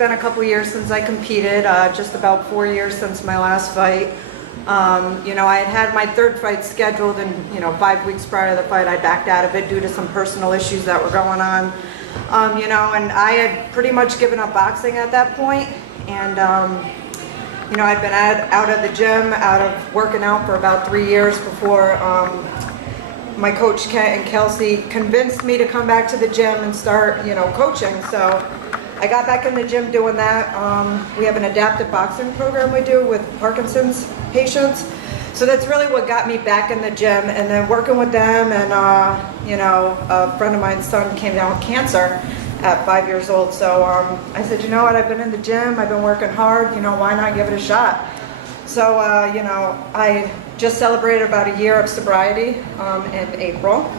been a couple years since I competed, just about 4 years since my last fight. You know, I had my third fight scheduled, and you know, 5 weeks prior to the fight I backed out of it due to some personal issues that were going on. You know, and I had pretty much given up boxing at that point, and you know, I'd been out of the gym, out of working out for about 3 years before my coach Kent and Kelsey convinced me to come back to the gym and start, you know, coaching. So I got back in the gym doing that. We have an adaptive boxing program we do with Parkinson's patients. So that's really what got me back in the gym, and then working with them, and you know, a friend of mine's son came down with cancer at 5 years old. So I said, you know what, I've been in the gym, I've been working hard, you know, why not give it a shot? So, you know, I just celebrated about a year of sobriety in April.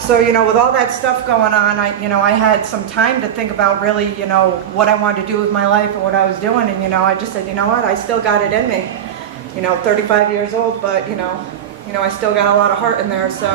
So, you know, with all that stuff going on, I had some time to think about really, you know, what I wanted to do with my life and what I was doing. And, you know, I just said, you know what, I still got it in me. You know, 35 years old, but, you know, I still got a lot of heart in there, so.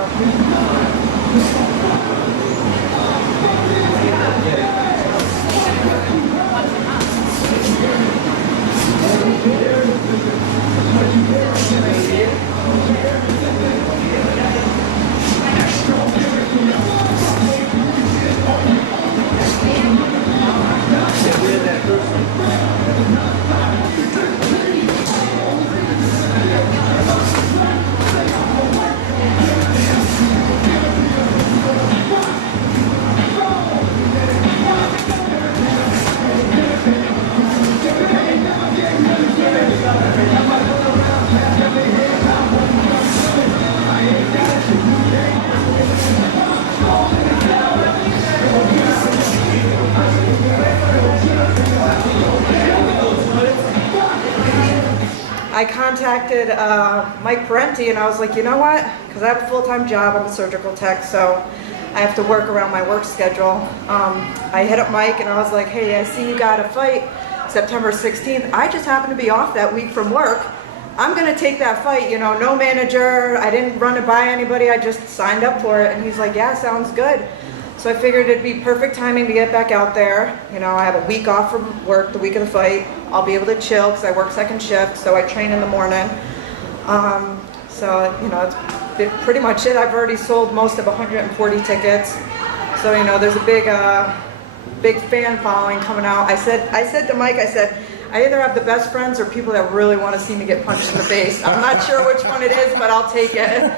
I contacted Mike Parenti, and I was like, you know what, because I have a full-time job, I'm a surgical tech, so I have to work around my work schedule. I hit up Mike and I was like, hey, I see you got a fight September 16th. I just happen to be off that week from work. I'm going to take that fight, you know, no manager, I didn't run it by anybody, I just signed up for it. And he's like, yeah, sounds good. So I figured it'd be perfect timing to get back out there. You know, I have a week off from work the week of the fight. I'll be able to chill because I work second shift, so I train in the morning. So, you know, it's pretty much it. I've already sold most of 140 tickets. So, you know, there's a big fan following coming out. I said to Mike, I said, I either have the best friends or people that really want to see me get punched in the face. I'm not sure which one it is, but I'll take it.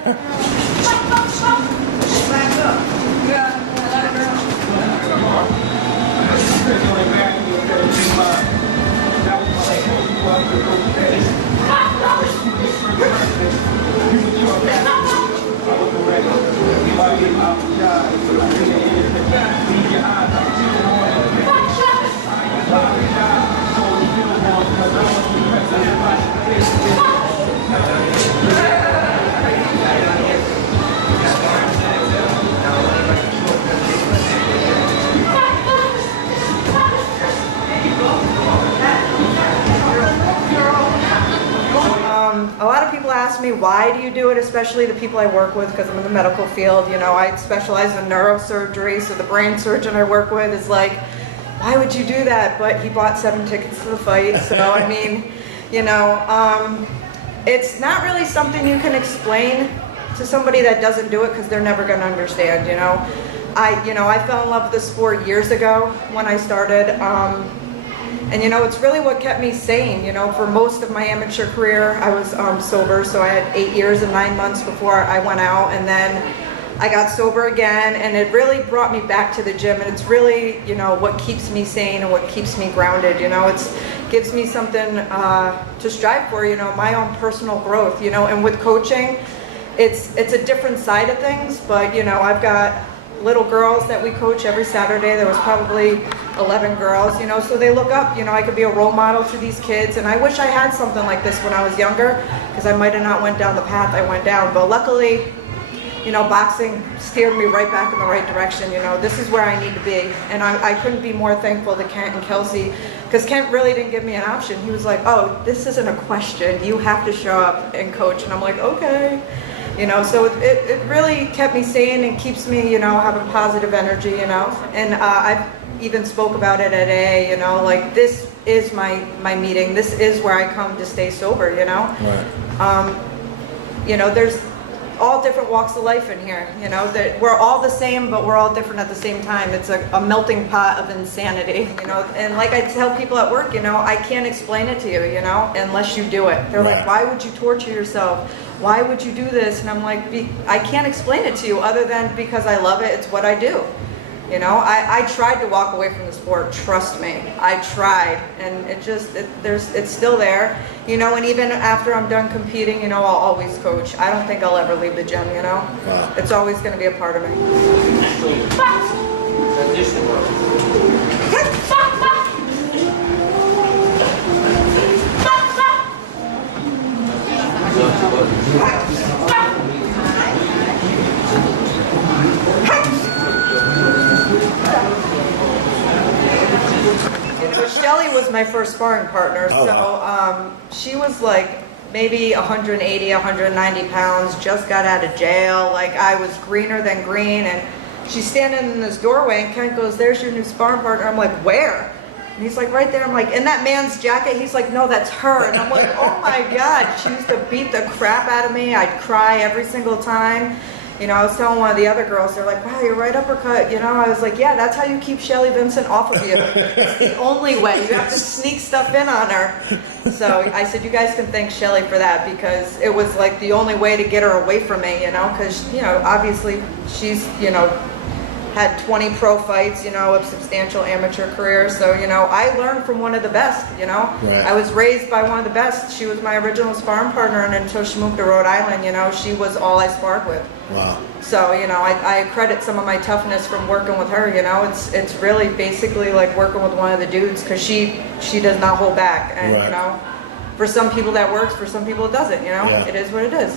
A lot of people ask me, why do you do it, especially the people I work with, because I'm in the medical field. You know, I specialize in neurosurgery, so the brain surgeon I work with is like, why would you do that? But he bought 7 tickets to the fight, so I mean, you know, it's not really something you can explain to somebody that doesn't do it, because they're never going to understand, you know. I fell in love with the sport years ago when I started. And you know, it's really what kept me sane. You know, for most of my amateur career, I was sober, so I had 8 years and 9 months before I went out, and then I got sober again, and it really brought me back to the gym, and it's really, you know, what keeps me sane and what keeps me grounded. You know, it gives me something to strive for, you know, my own personal growth, you know, and with coaching, it's a different side of things, but you know, I've got little girls that we coach every Saturday. There was probably 11 girls, you know, so they look up, you know, I could be a role model to these kids, and I wish I had something like this when I was younger, because I might have not went down the path I went down, but luckily, you know, boxing steered me right back in the right direction. You know, this is where I need to be, and I couldn't be more thankful to Kent and Kelsey, because Kent really didn't give me an option. He was like, oh, this isn't a question, you have to show up and coach, and I'm like, okay. You know, so it really kept me sane and keeps me, you know, having positive energy, you know. And I've even spoke about it at AA, you know, like this is my meeting. This is where I come to stay sober, you know. Right. You know, there's all different walks of life in here, you know, that we're all the same, but we're all different at the same time. It's a melting pot of insanity, you know, and like I tell people at work, you know, I can't explain it to you, you know, unless you do it. They're like, why would you torture yourself? Why would you do this? And I'm like, I can't explain it to you other than because I love it. It's what I do. You know, I tried to walk away from the sport. Trust me, I tried, and it's still there. You know, and even after I'm done competing, you know, I'll always coach. I don't think I'll ever leave the gym. You know, It's always going to be a part of me. Shelly was my first sparring partner, so she was like maybe 180, 190 pounds, just got out of jail. Like I was greener than green, and she's standing in this doorway, and Kent goes, "There's your new sparring partner." I'm like, "Where?" And he's like, "Right there." I'm like, "In that man's jacket?" He's like, "No, that's her." And I'm like, "Oh my God." She used to beat the crap out of me. I'd cry every single time. You know, I was telling one of the other girls, they're like, "Wow, your right uppercut." You know, I was like, "Yeah, that's how you keep Shelly Vincent off of you. It's the only way. You have to sneak stuff in on her." So I said, "You guys can thank Shelly for that, because it was like the only way to get her away from me, you know, because, you know, obviously she's, you know, had 20 pro fights, you know, a substantial amateur career. So, you know, I learned from one of the best, you know. Right. I was raised by one of the best. She was my original sparring partner, and until she moved to Rhode Island, you know, she was all I sparred with. Wow. So, you know, I credit some of my toughness from working with her, you know. It's really basically like working with one of the dudes, because she does not hold back. And, you know, for some people that works, for some people it doesn't, you know. Yeah. It is what it is.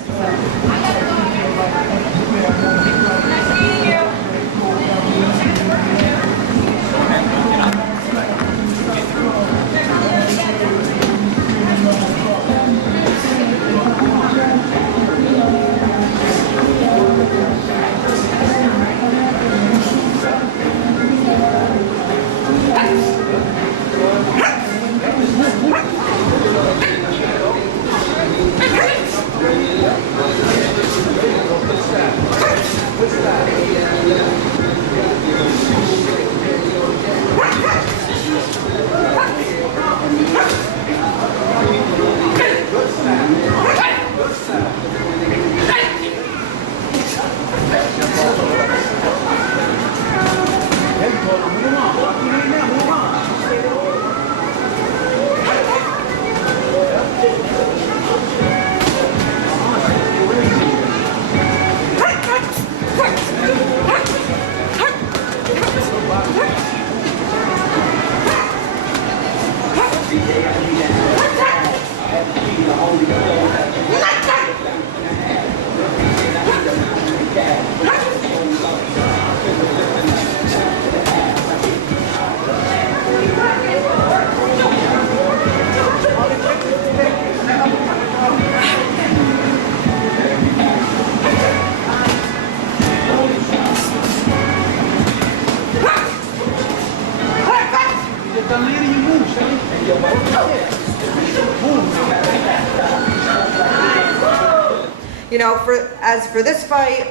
You know, as for this fight,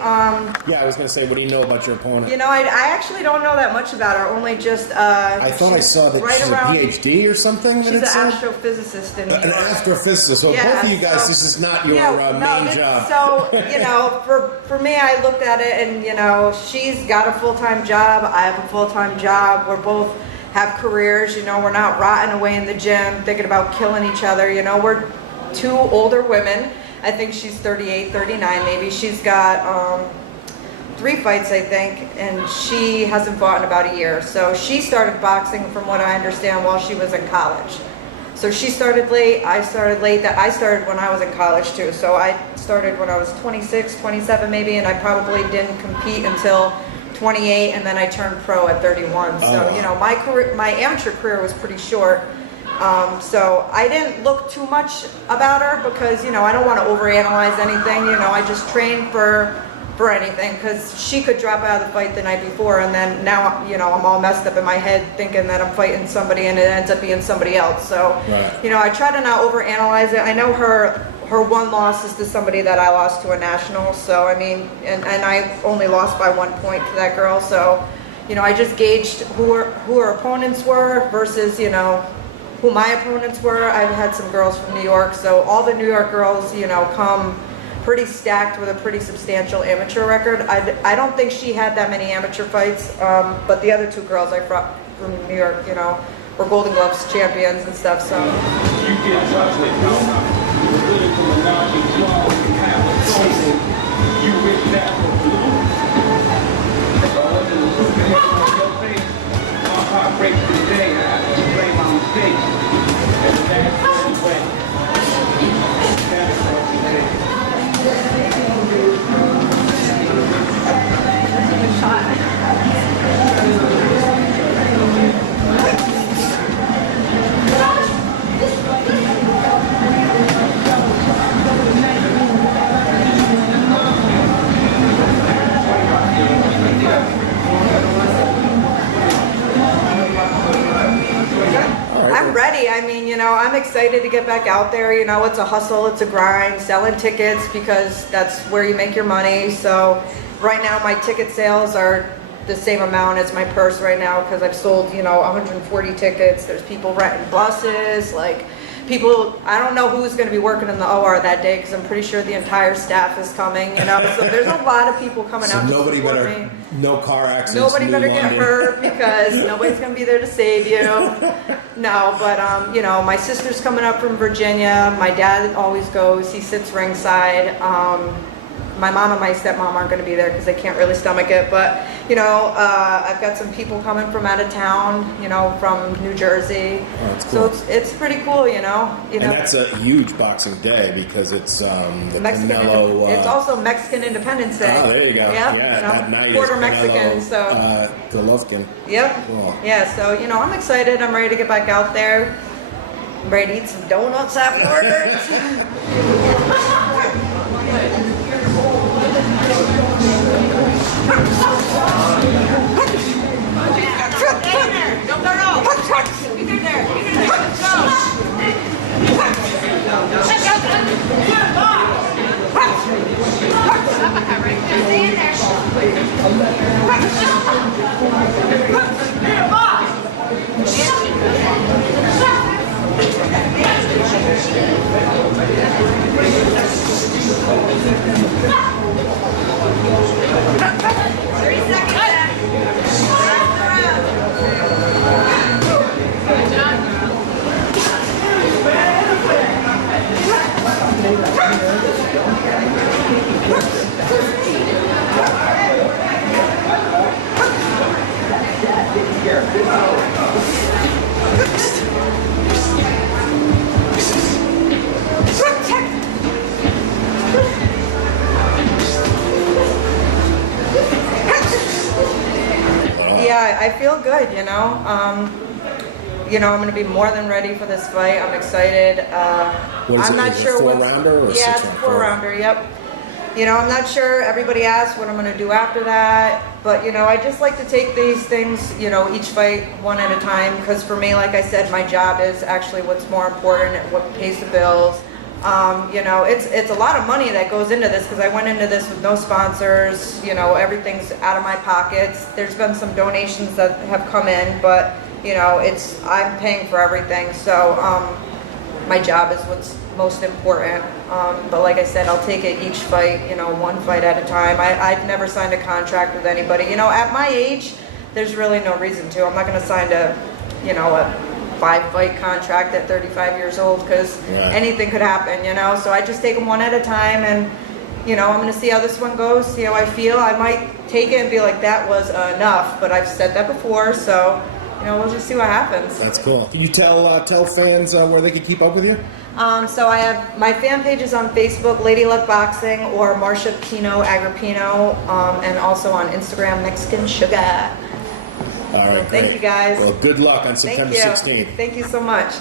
yeah, I was gonna say, what do you know about your opponent? You know, I actually don't know that much about her. Only just I thought I saw that right she's around, a PhD or something. She's an astrophysicist in New York. An astrophysicist. So yeah, both of you guys, this is not your main job. So you know, for me, I looked at it, and you know, she's got a full-time job. I have a full-time job. We're both have careers. You know, we're not rotting away in the gym thinking about killing each other. You know, we're two older women. I think she's 38, 39 maybe. She's got 3 fights, I think, and she hasn't fought in about a year. So she started boxing, from what I understand, while she was in college. So she started late, I started late. I started when I was in college too. So I started when I was 26, 27 maybe, and I probably didn't compete until 28, and then I turned pro at 31. So, you know, my amateur career was pretty short. So I didn't look too much about her because, you know, I don't want to overanalyze anything. You know, I just trained for for anything, because she could drop out of the fight the night before, and then now, you know, I'm all messed up in my head thinking that I'm fighting somebody and it ends up being somebody else. So, you know, I try to not overanalyze it. I know her one loss is to somebody that I lost to a national, so I mean, and I only lost by 1 point to that girl, so, you know, I just gauged who her opponents were versus, you know, who my opponents were. I've had some girls from New York, so all the New York girls, you know, come pretty stacked with a pretty substantial amateur record. I don't think she had that many amateur fights, but the other two girls I brought from New York, you know, were Golden Gloves champions and stuff, so. I'm ready. I mean, you know, I'm excited to get back out there. You know, it's a hustle, it's a grind, selling tickets because that's where you make your money. So right now my ticket sales are the same amount as my purse right now because I've sold, you know, 140 tickets. There's people renting buses, like people, I don't know who's going to be working in the OR that day because I'm pretty sure the entire staff is coming, you know, so there's a lot of people coming out to support me. No car accidents. Nobody better get hurt because nobody's going to be there to save you. No, but, you know, my sister's coming up from Virginia. My dad always goes. He sits ringside. My mom and my stepmom aren't going to be there because they can't really stomach it. But, you know, I've got some people coming from out of town, you know, from New Jersey. Oh, that's cool. So it's pretty cool, you know. And that's a huge Boxing Day because it's the Canelo. It's also Mexican Independence Day. Oh, there you go. Yep. Yeah, You know, that night quarter is Mexican, so. Golovkin. Yep. Cool. Yeah, so, you know, I'm excited. I'm ready to get back out there. I'm ready to eat some donuts afterwards. Yeah, I feel good, you know. You know, I'm going to be more than ready for this fight. I'm excited. I'm not sure what. Yeah, it's a 4-rounder. Yep. You know, I'm not sure. Everybody asks what I'm going to do after that, but you know, I just like to take these things, you know, each fight one at a time. Because for me, like I said, my job is actually what's more important, what pays the bills. You know, it's a lot of money that goes into this because I went into this with no sponsors. You know, everything's out of my pockets. There's been some donations that have come in, but you know, I'm paying for everything. So my job is what's most important. But like I said, I'll take it each fight, you know, one fight at a time. I've never signed a contract with anybody. You know, at my age, there's really no reason to. I'm not going to sign a 5-fight contract at 35 years old because anything could happen, you know. So I just take them one at a time, and you know, I'm going to see how this one goes, see how I feel. I might take it and be like, that was enough, but I've said that before, so you know, we'll just see what happens. That's cool. Can you tell fans where they can keep up with you? So I have my fan pages on Facebook, LadyLuckBoxing, or Marcia Agripino, and also on Instagram, Mexican Sugar. All right, thank you guys. Well, good luck on September 16th. Thank you so much.